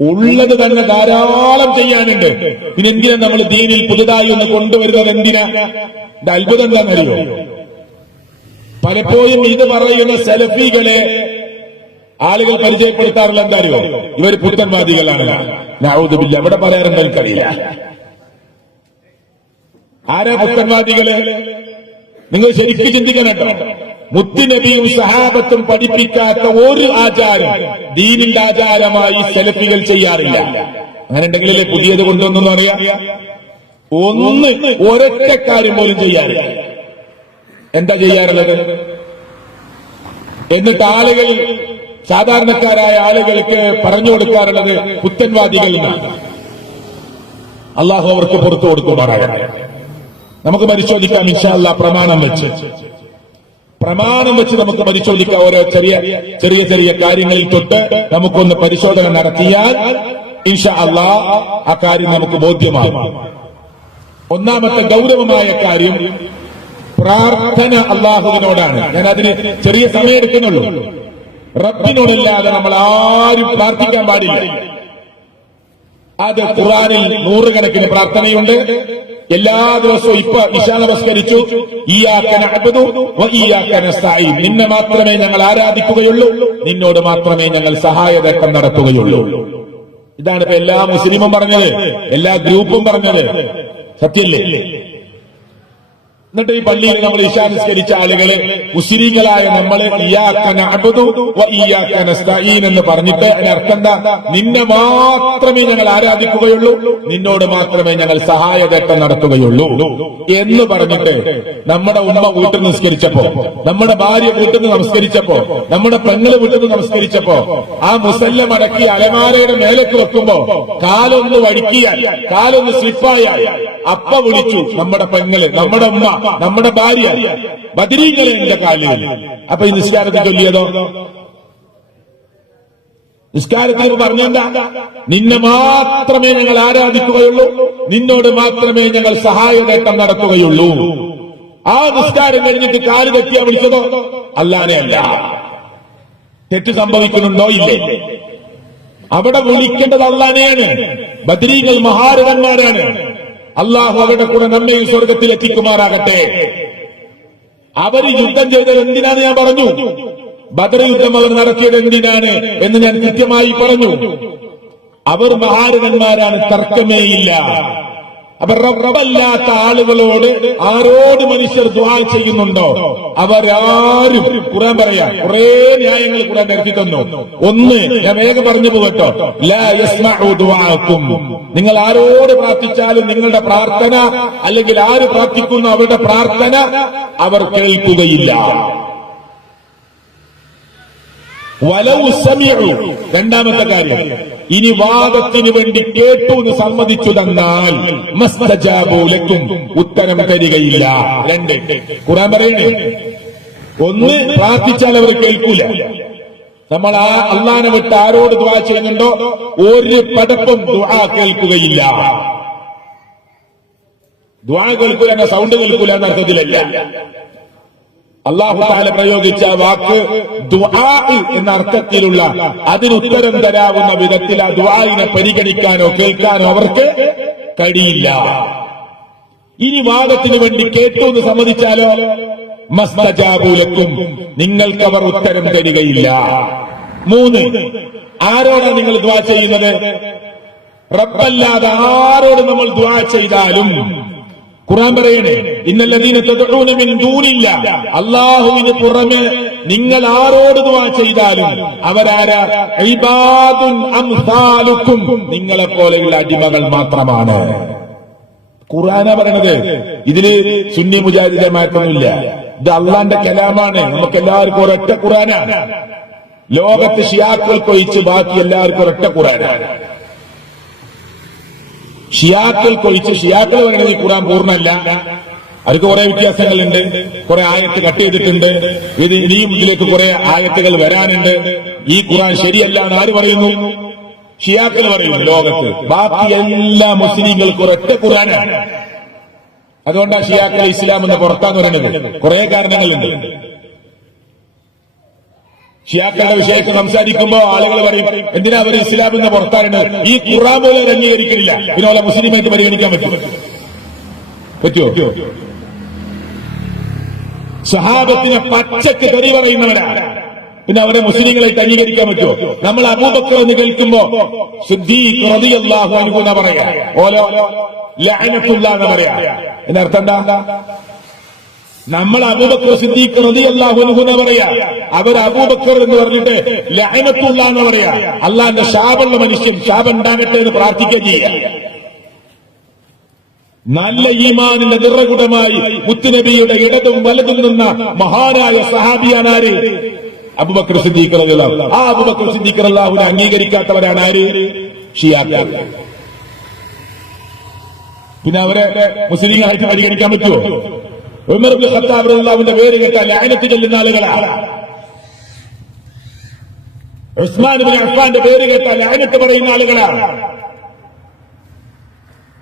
ഉള്ളത് തന്നെ ധാരാളം ചെയ്യാനുണ്ട്. പിന്നെ എന്തിനാ നമ്മൾ ദീനിൽ പുതുതായി ഒന്ന് കൊണ്ടുവരുന്നത്? എന്തിനാ? ഇത് അത്ഭുതം എന്താണെന്നറിയോ? പലപ്പോഴും ഇത് പറയുന്ന സലഫികളെ ആളുകൾ പരിചയപ്പെടുത്താറുള്ള എന്താ അറിയോ? ഇവർ പുത്തൻവാദികളാണ്. നഊദു ബില്ലാഹ്. ഇവിടെ പറയാറുണ്ട്, എനിക്കറിയില്ല. ആരാ പുത്തൻവാദികള്? നിങ്ങൾ ശരിക്കും ചിന്തിക്കണം കേട്ടോ. മുത്തുനബിയും സഹാബത്തും പഠിപ്പിക്കാത്ത ഒരു ആചാരം ദീനിന്റെ ആചാരമായി സലഫികൾ ചെയ്യാറില്ല. അങ്ങനെ ഉണ്ടെങ്കിലല്ലേ പുതിയത് കൊണ്ടുവന്നു അറിയാം. ഒരൊറ്റ കാര്യം പോലും ചെയ്യാറില്ല. എന്താ ചെയ്യാറുള്ളത്? എന്നിട്ട് ആളുകൾ, സാധാരണക്കാരായ ആളുകൾക്ക് പറഞ്ഞു കൊടുക്കാറുള്ളത് പുത്തൻവാദികൾ എന്നാണ്. അള്ളാഹു അവർക്ക് പുറത്തു കൊടുക്കുമാറാകട്ടെ. നമുക്ക് പരിശോധിക്കാം ഇൻഷാ അല്ലാഹ്. പ്രമാണം വെച്ച് നമുക്ക് പരിശോധിക്കാം. ഓരോ ചെറിയ ചെറിയ കാര്യങ്ങളിൽ തൊട്ട് നമുക്കൊന്ന് പരിശോധന നടത്തിയാൽ ഇൻഷാ അല്ലാഹ് ആ കാര്യം നമുക്ക് ബോധ്യമാകും. ഒന്നാമത്തെ ഗൗരവമായ കാര്യം പ്രാർത്ഥന അള്ളാഹുവിനോടാണ്. ഞാൻ അതിന് ചെറിയ സമയം എടുക്കുന്നുള്ളൂ. റബ്ബിനോടല്ലാതെ നമ്മൾ ആരും പ്രാർത്ഥിക്കാൻ പാടില്ല. അത് ഖുർആനിൽ 100 കണക്കിന് പ്രാർത്ഥനയുണ്ട്. എല്ലാ ദിവസവും ഇപ്പൊ ഇശാ നമസ്കരിച്ചു, ഇയ്യാക നഅ്ബുദു വ ഇയ്യാക നസ്തഈൻ, നിന്നെ മാത്രമേ ഞങ്ങൾ ആരാധിക്കുകയുള്ളൂ, നിന്നോട് മാത്രമേ ഞങ്ങൾ സഹായതക്കം നടത്തുകയുള്ളൂ. ഇതാണ് ഇപ്പൊ എല്ലാ മുസ്ലിമും പറഞ്ഞത്, എല്ലാ ഗ്രൂപ്പും പറഞ്ഞത്. സത്യല്ലേ? എന്നിട്ട് ഈ പള്ളിയിൽ നമ്മൾ ഇശാ നിസ്കരിച്ച ആളുകള് മുസ്ലിങ്ങളായ നമ്മള് ഇയ്യാക നഅ്ബുദു വ ഇയ്യാക നസ്തഈൻ എന്ന് പറഞ്ഞിട്ട് അതിനർത്ഥം എന്താ? നിന്നെ മാത്രമേ ഞങ്ങൾ ആരാധിക്കുകയുള്ളൂ, നിന്നോട് മാത്രമേ ഞങ്ങൾ സഹായതേട്ടം നടത്തുകയുള്ളൂ എന്ന് പറഞ്ഞിട്ട് നമ്മുടെ ഉമ്മ വീട്ടിൽ നിസ്കരിച്ചപ്പോ, നമ്മുടെ ഭാര്യ വീട്ടിൽ നിന്ന് നമസ്കരിച്ചപ്പോ, നമ്മുടെ പെങ്ങള് വീട്ടിൽ നിന്ന് നമസ്കരിച്ചപ്പോ ആ മുസല്ല മടക്കി അലമാരയുടെ മേലേക്ക് വെക്കുമ്പോ കാലൊന്ന് വടിക്കിയാൽ, കാലൊന്ന് സ്ലിപ്പായാൽ അപ്പ വിളിച്ചു നമ്മുടെ പെങ്ങള്, നമ്മുടെ ഉമ്മ, നമ്മുടെ ഭാര്യ, ബദരീങ്ങളെ എന്റെ കാലിൽ. അപ്പൊ ഈ നിസ്കാരത്തിൽ ചൊല്ലിയതോ? നിസ്കാരത്തിൽ പറഞ്ഞെന്താ? നിന്നെ മാത്രമേ ഞങ്ങൾ ആരാധിക്കുകയുള്ളൂ, നിന്നോട് മാത്രമേ ഞങ്ങൾ സഹായനേട്ടം നടത്തുകയുള്ളൂ. ആ നിസ്കാരം കഴിഞ്ഞിട്ട് കാല് തെറ്റിയാ വിളിച്ചതോ? അല്ലാനെ അല്ല. തെറ്റ് സംഭവിക്കുന്നുണ്ടോ? ഇല്ലേ? അവിടെ വിളിക്കേണ്ടത് അല്ലാനെയാണ്. ബദരീങ്ങൾ മഹാരഥന്മാരാണ്. അള്ളാഹു അവരുടെ കൂടെ നമ്മയും സ്വർഗത്തിൽ എത്തിക്കുമാറാകട്ടെ. അവര് യുദ്ധം ചെയ്തത് എന്തിനാണ് ഞാൻ പറഞ്ഞു. ബദർ യുദ്ധം അവർ നടത്തിയത് എന്തിനാണ് എന്ന് ഞാൻ കൃത്യമായി പറഞ്ഞു. അവർ മഹാരഥന്മാരാണ്, തർക്കമേയില്ല. അവർ റബ്ബല്ലാത്ത ആളുകളോട് ആരോട് മനുഷ്യർ ദുആ ചെയ്യുന്നുണ്ടോ അവരാരും, ഖുർആൻ പറയാ കുറെ ന്യായങ്ങൾ ഖുർആൻ നിരത്തി തന്നു. ഒന്ന് ഞാൻ വേഗം പറഞ്ഞു പോകട്ടോ, ലാ യസ്മഉ ദുആക്കും, നിങ്ങൾ ആരോട് പ്രാർത്ഥിച്ചാലും നിങ്ങളുടെ പ്രാർത്ഥന, അല്ലെങ്കിൽ ആര് പ്രാർത്ഥിക്കുന്നു അവരുടെ പ്രാർത്ഥന അവർ കേൾക്കുകയില്ല. വലൗ സമിഉ, രണ്ടാമത്തെ കാര്യം, ഇനി വാദത്തിന് വേണ്ടി കേട്ടു എന്ന് സമ്മതിച്ചു തന്നാൽ മസ്തജാബു ലക്കും, ഉത്തരം തരികയില്ല. രണ്ട് ഖുർആൻ പറയണേ, ഒന്ന് പ്രാർത്ഥിച്ചാൽ അവർ കേൾക്കൂല. നമ്മൾ ആ അള്ളാനെ വിട്ട് ആരോട് ദുആ ചെയ്യുന്നുണ്ടോ ഒരു പടപ്പും ദുആ കേൾക്കുകയില്ല. ദുആ കേൾക്കൂല എന്ന സൗണ്ട് കേൾക്കൂല എന്ന അർത്ഥത്തിലല്ല. അല്ലാഹു തആല പ്രയോഗിച്ച വാക്ക് ദുആ എന്ന അർത്ഥത്തിലുള്ള, അതിനുത്തരം തരാവുന്ന വിധത്തിൽ ആ ദുആഇനെ പരിഗണിക്കാനോ കേൾക്കാനോ അവർക്ക് കഴിയില്ല. ഇനി വാദത്തിന് വേണ്ടി കേട്ടു എന്ന് സമ്മതിച്ചാലോ മസ്തജാബു ലക്കും, നിങ്ങൾക്ക് അവർ ഉത്തരം തരികയില്ല. മൂന്ന്, ആരോടാണ് നിങ്ങൾ ദുആ ചെയ്യുന്നത്? റബ്ബല്ലാതെ ആരോട് നമ്മൾ ദുആ ചെയ്താലും ഖുർആൻ പറയണേ, ഇന്നല്ലദീന തദ്ഊന മിൻ ദൂനില്ലാഹ്, അല്ലാഹുവിന് പുറമെ നിങ്ങൾ ആരോട് ദുആ ചെയ്താലും അവരാരാ? ഇബാദുൻ അംസാലുക്കും, നിങ്ങളെ പോലെയുള്ള അടിമകൾ മാത്രമാണ്. ഖുർആനാ പറയണത്. ഇതില് സുന്നി മുജാഹിദുമായിട്ടൊന്നുമില്ല. ഇത് അള്ളാന്റെ കലാമാണ്. നമുക്ക് എല്ലാവർക്കും ഒരൊറ്റ ഖുർആനാണ്. ലോകത്ത് ഷിയാക്കൾക്കൊഴിച്ച് ബാക്കി എല്ലാവർക്കും ഒരൊറ്റ ഖുർആനാണ്. ഷിയാക്കൾക്കൊഴിച്ച്, ഷിയാക്കൾ പറയുന്നത് ഈ ഖുർആൻ പൂർണ്ണമല്ല, അവർക്ക് കുറെ വ്യത്യാസങ്ങളുണ്ട്, കുറെ ആയത്ത് കട്ട് ചെയ്തിട്ടുണ്ട്, ഇത് ഇനിയും ഇതിലേക്ക് കുറെ ആയത്തുകൾ വരാനുണ്ട്, ഈ ഖുർആൻ ശരിയല്ല എന്ന് ആര് പറയുന്നു? ഷിയാക്കൾ പറയുന്നു ലോകത്ത്. ബാക്കി എല്ലാ മുസ്ലിങ്ങൾക്ക് ഒരൊറ്റ ഖുർആനാണ്. അതുകൊണ്ടാണ് ഷിയാക്കൾ ഇസ്ലാം എന്ന് പുറത്താന്ന് പറയുന്നത്. കുറെ കാരണങ്ങളുണ്ട്. ഷിയാക്കളുടെ വിഷയത്തിൽ സംസാരിക്കുമ്പോ ആളുകൾ പറയും, എന്തിനാ അവർ ഇസ്ലാം എന്ന് പുറത്താറുണ്ട്? ഈ ഖുർആൻ പോലും അംഗീകരിക്കുന്നില്ല, പിന്നെ അവരെ മുസ്ലിമായിട്ട് പരിഗണിക്കാൻ പറ്റുമോ? സഹാബത്തിനെ പച്ചക്ക് തെറി പറയുന്നവരാണ്, പിന്നെ അവരെ മുസ്ലിങ്ങളായിട്ട് അംഗീകരിക്കാൻ പറ്റുമോ? നമ്മൾ അബൂബക്കർ എന്ന് കേൾക്കുമ്പോ സിദ്ദീഖ് റളിയല്ലാഹു അൻഹു എന്ന് പറയാ, ഓലോ ലഅനത്തുല്ലാഹ് എന്ന് പറയാ. എന്നർത്ഥം എന്താ? നമ്മൾ അബൂബക്കർ സിദ്ദീഖ് റളിയല്ലാഹു അൻഹു എന്ന് പറയാ, അവർ അബൂബക്കർ എന്ന് പറഞ്ഞിട്ട് ലഅനത്തുല്ലാഹ് എന്ന് പറയാ. അള്ളാന്റെ ശാപമുള്ള മനുഷ്യൻ ശാപം ഉണ്ടാകട്ടെ എന്ന് പ്രാർത്ഥിക്കുകയും ചെയ്യാം. നല്ല ഈമാനിന്റെ നിറകുടമായി മുത്തുനബിയുടെ ഇടതും വലതും നിന്ന മഹാനായ സഹാബിയാനാര്? അബൂബക്കർ സിദ്ദീഖ് റളിയല്ലാഹു. ആ അബൂബക്കർ സിദ്ദീഖ് റളിയല്ലാഹുവിനെ അംഗീകരിക്കാത്തവരാണ് ആര്? ഷിയാക്കൾ. പിന്നെ അവരെ മുസ്ലിങ്ങളായിട്ട് പരിഗണിക്കാൻ പറ്റുമോ? ഉമർ ഇബ്നു ഖത്താബ് റളിയല്ലാഹുവിന്റെ പേര് കേട്ടാൽ ലഅനത്ത് ചൊല്ലുന്ന ആളുകളാണ്. ഉസ്മാൻ ഇബ്നു അഫ്ഫാന്റെ പേര് കേട്ടാൽ ലഅനത്ത് പറയുന്ന ആളുകളാണ്.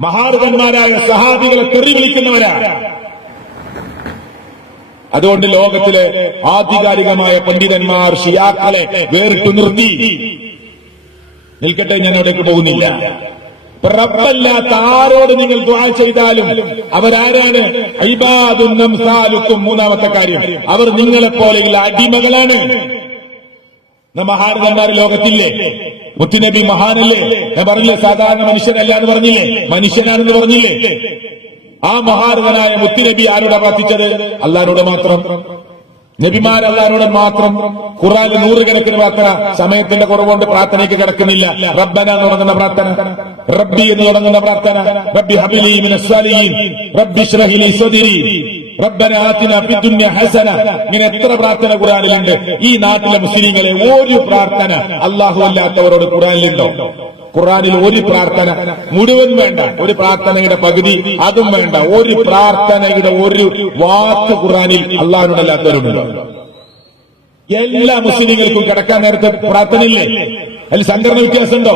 മഹാരഥന്മാരായ സഹാബികളെ തെറി വിളിക്കുന്നവരാണ്. അതുകൊണ്ട് ലോകത്തിലെ ആധികാരികമായ പണ്ഡിതന്മാർ ഷിയാക്കളെ വേറിട്ടു നിർത്തി നിൽക്കട്ടെ. ഞാൻ അവിടേക്ക് പോകുന്നില്ല. റബ്ബല്ലാത്ത ആരോട് നിങ്ങൾ ദുആ ചെയ്താലും അവരാരാണ്? ഇബാദുൻ അംസാലുക്കും. മൂന്നാമത്തെ കാര്യം, അവർ നിങ്ങളെ പോലെയുള്ള അടിമകളാണ്. മഹാരഥന്മാർ ലോകത്തില്ലേ? മുത്തുനബി മഹാനല്ലേ? ഞാൻ പറഞ്ഞില്ലേ? സാധാരണ മനുഷ്യനല്ല എന്ന് പറഞ്ഞില്ലേ? മനുഷ്യനാണെന്ന് പറഞ്ഞില്ലേ? ആ മഹാരഥനായ മുത്തുനബി ആരോടാ പ്രാർത്ഥിച്ചത്? അള്ളാഹിനോട് മാത്രം. നബിമാർ അള്ളാഹിനോട് മാത്രം. ഖുർആനിൽ നൂറുകണക്കിന് പ്രാർത്ഥന. സമയത്തിന്റെ കുറവുകൊണ്ട് പ്രാർത്ഥനയ്ക്ക് കിടക്കുന്നില്ല. റബ്ബന എന്ന് തുടങ്ങുന്ന പ്രാർത്ഥന, റബ്ബി എന്ന് തുടങ്ങുന്ന പ്രാർത്ഥന, റബ്ബി ഹബ്ലി മിനസ് സാലിഹീൻ, റബ്ബി ഇശ്റഹ് ലി സദ്രി, റബ്ബന ആതിന ഫിദ്ദുനിയ ഹസന. ഇങ്ങനെ എത്ര പ്രാർത്ഥന ഖുർആനിലുണ്ട്. ഈ നാട്ടിലെ മുസ്ലിങ്ങളെ ഒരു പ്രാർത്ഥന അള്ളാഹു അല്ലാത്തവരോട് ഖുർആനിലുണ്ടോ? ഖുർആനിൽ ഒരു പ്രാർത്ഥന മുഴുവൻ വേണ്ട, ഒരു പ്രാർത്ഥനയുടെ പകുതി അതും വേണ്ട, ഒരു പ്രാർത്ഥനയുടെ ഒരു വാക്ക് ഖുർആനിൽ അല്ലാഹുവിനോടല്ലാത്തവരുണ്ടോ? എല്ലാ മുസ്ലിങ്ങൾക്കും കിടക്കാൻ നേരത്തെ പ്രാർത്ഥനയില്ലേ? അതിൽ സംഘടന വ്യത്യാസമുണ്ടോ?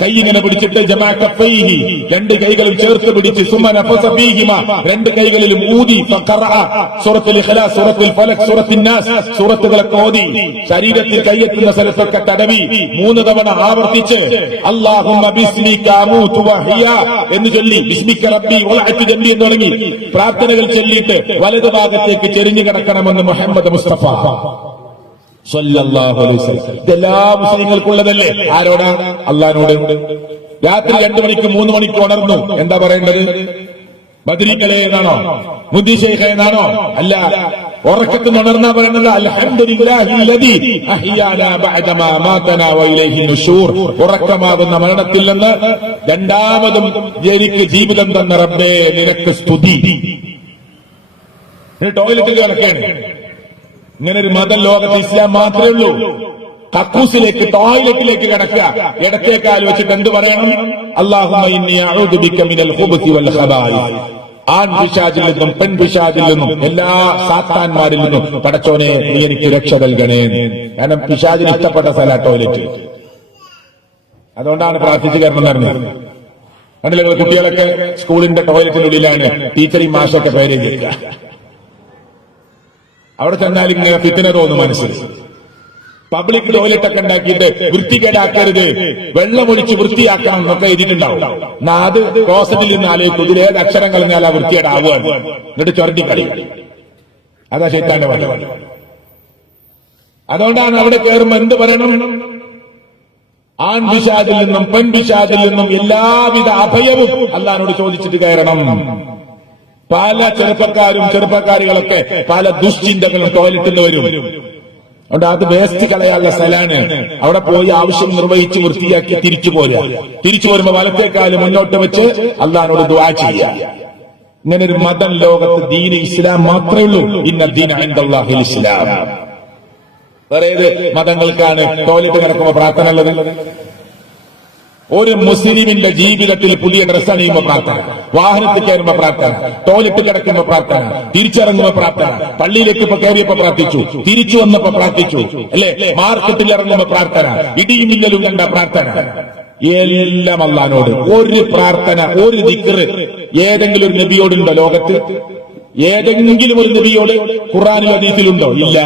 കൈ ഇങ്ങനെ പിടിച്ചിട്ട് ജമാ കഫൈഹി, രണ്ട് കൈകളും ചേർത്ത് പിടിച്ച് സുമ്മ നഫസ ഫീഹിമ, രണ്ട് കൈകളിലും ഊതി ഫഖറഅ സൂറത്തുൽ ഇഖ്ലാസ്, സൂറത്തുൽ ഫലക്, സൂറത്തുൻ നാസ്, സൂറത്തുകളൊക്കെ ഓതി ശരീരത്തിൽ കൈയെത്തുന്ന സ്ഥലത്തൊക്കെ തടവി 3 തവണ ആവർത്തിച്ച് അല്ലാഹുമ്മ ബിസ്മിക അമൂതു വഹിയ എന്ന് ചൊല്ലി ബിസ്മിക റബ്ബി വലഅതു ജംബി എന്ന് തുടങ്ങി പ്രാർത്ഥനകൾ ചൊല്ലിയിട്ട് വലതുഭാഗത്തേക്ക് ചെരിഞ്ഞു കിടക്കണമെന്ന് മുഹമ്മദ് മുസ്തഫ സല്ലല്ലാഹു അലൈഹി വസല്ലം. ഇതെല്ലാ മുസ്ലിങ്ങൾക്കുള്ളതല്ലേ? ആരോടാ? അള്ളാഹിനോട്. രാത്രി 2 മണിക്ക് 3 മണിക്ക് ഉണർന്നു, എന്താ പറയേണ്ടത്? ബദരീങ്ങളെ എന്നാണോ? മുദി ശൈഖ് എന്നാണോ? അല്ല, ഉറക്കത്തിൽ ഉണർന്നാ പറയുന്നത് അൽഹംദുലില്ലാഹില്ലദീ അഹ്യാനാ ബഅദമാ മാതനാ വഇലൈഹി നുശൂർ. ഉറക്കമാകുന്ന മരണത്തിൽ നിന്ന് രണ്ടാമതും എനിക്ക് ജീവിതം തന്ന റബ്ബേ നിനക്ക് സ്തുതി. ടോയ്ലറ്റിൽ കിടക്കുകയാണ്. ഇങ്ങനെ ഒരു മതം ലോകത്ത് ഇസ്ലാം മാത്രമേ ഉള്ളൂ. കക്കൂസിലേക്ക്, ടോയ്ലറ്റിലേക്ക് കിടക്കുക, ഇടത്തേക്കാൽ വെച്ചിട്ട് എന്ത് പറയണം? അല്ലാഹുമ്മ ഇന്നി അഊദു ബിക മിനൽ ഖുബുസി വൽ ഖബായിസ്. ആൺ പിശാചിൽ നിന്നും പെൺ പിശാചിൽ നിന്നും എല്ലാ സാത്താന്മാരിൽ നിന്നും പടച്ചോനെ നീ എനിക്ക് രക്ഷ നൽകണേ. കാരണം പിശാചിന് ഇഷ്ടപ്പെട്ട സ്ഥല ടോയ്ലറ്റ്. അതുകൊണ്ടാണ് പ്രാർത്ഥിച്ചു കയറണം പറഞ്ഞത്. കണ്ടില്ല, കുട്ടികളൊക്കെ സ്കൂളിന്റെ ടോയ്ലറ്റിനുള്ളിലാണ് ടീച്ചറും മാഷൊക്കെ പേരെഴുതിക്കുക. അവിടെ ചെന്നാൽ ഇങ്ങനെ ഫിത്ന തോന്നും മനസ്സിൽ. പബ്ലിക് ടോയ്ലറ്റ് ഒക്കെ ഉണ്ടാക്കിയിട്ട് വൃത്തികേടാക്കരുത്, വെള്ളമൊഴിച്ച് വൃത്തിയാക്കണം എന്നൊക്കെ എഴുതിയിട്ടുണ്ടാവും. എന്നാ അത് ക്ലോസറ്റിൽ നിന്ന് ആലോചിക്കും, ഇതിലേത് അക്ഷരം കളഞ്ഞാൽ ആ വൃത്തികേടാവുകയാണ്, എന്നിട്ട് ചൊരട്ടിക്കളി. അതാ ശൈത്താന്റെ വഴി. അതുകൊണ്ടാണ് അവിടെ കയറുമ്പോ എന്ത് പറയണം? ആൺ പിശാചിൽ നിന്നും പെൺ പിശാചിൽ നിന്നും എല്ലാവിധ അഭയവും അല്ലാഹുവോട് ചോദിച്ചിട്ട് കയറണം. പല ചെറുപ്പക്കാരികളൊക്കെ പല ദുശ്ചിന്തകളും ടോയ്ലറ്റിൽ വരും. അതുകൊണ്ട് അത് വേസ്റ്റ് കളയാനുള്ള സ്ഥലമാണ്. അവിടെ പോയി ആവശ്യം നിർവഹിച്ച് വൃത്തിയാക്കി തിരിച്ചു പോരുക. തിരിച്ചു വരുമ്പോ വലത്തേക്കാല് മുന്നോട്ട് വെച്ച് അള്ളാഹിനോട് ദുആ ചെയ്യുക. ഇങ്ങനെ ഒരു മതം ലോകത്ത് ദീന് ഇസ്ലാം മാത്രമേ ഉള്ളൂ. ഇന്ന ദീന ഇൻദല്ലാഹിൽ ഇസ്ലാം. വേറെ ഏത് മതങ്ങൾക്കാണ് ടോയ്ലറ്റ് കിടക്കുമ്പോ പ്രാർത്ഥന ഉള്ളത്? ഒരു മുസ്ലിമിന്റെ ജീവിതത്തിൽ പുതിയ ഡ്രസ് അണിയുമ്പോ പ്രാർത്ഥന, വാഹനത്തിൽ കയറുമ്പോ പ്രാർത്ഥന, ടോയ്ലറ്റ് കിടക്കുമ്പോ പ്രാർത്ഥന, തിരിച്ചിറങ്ങുമ്പോ പ്രാർത്ഥന, പള്ളിയിലേക്ക് ഇപ്പൊ കയറിയപ്പോ പ്രാർത്ഥിച്ചു, തിരിച്ചു വന്നപ്പോ പ്രാർത്ഥിച്ചു, അല്ലെ? മാർക്കറ്റിൽ ഇറങ്ങുമ്പോ പ്രാർത്ഥന, ഇടിയും മിന്നലും കണ്ട പ്രാർത്ഥന. എല്ലാം അല്ലാഹുവോട്. ഒരു പ്രാർത്ഥന, ഒരു ദിക്ർ ഏതെങ്കിലും ഒരു നബിയോടുണ്ടോ ലോകത്ത്? ഏതെങ്കിലും ഒരു നബിയോട് ഖുർആനിൽ ഹദീസിലുണ്ടോ? ഇല്ല.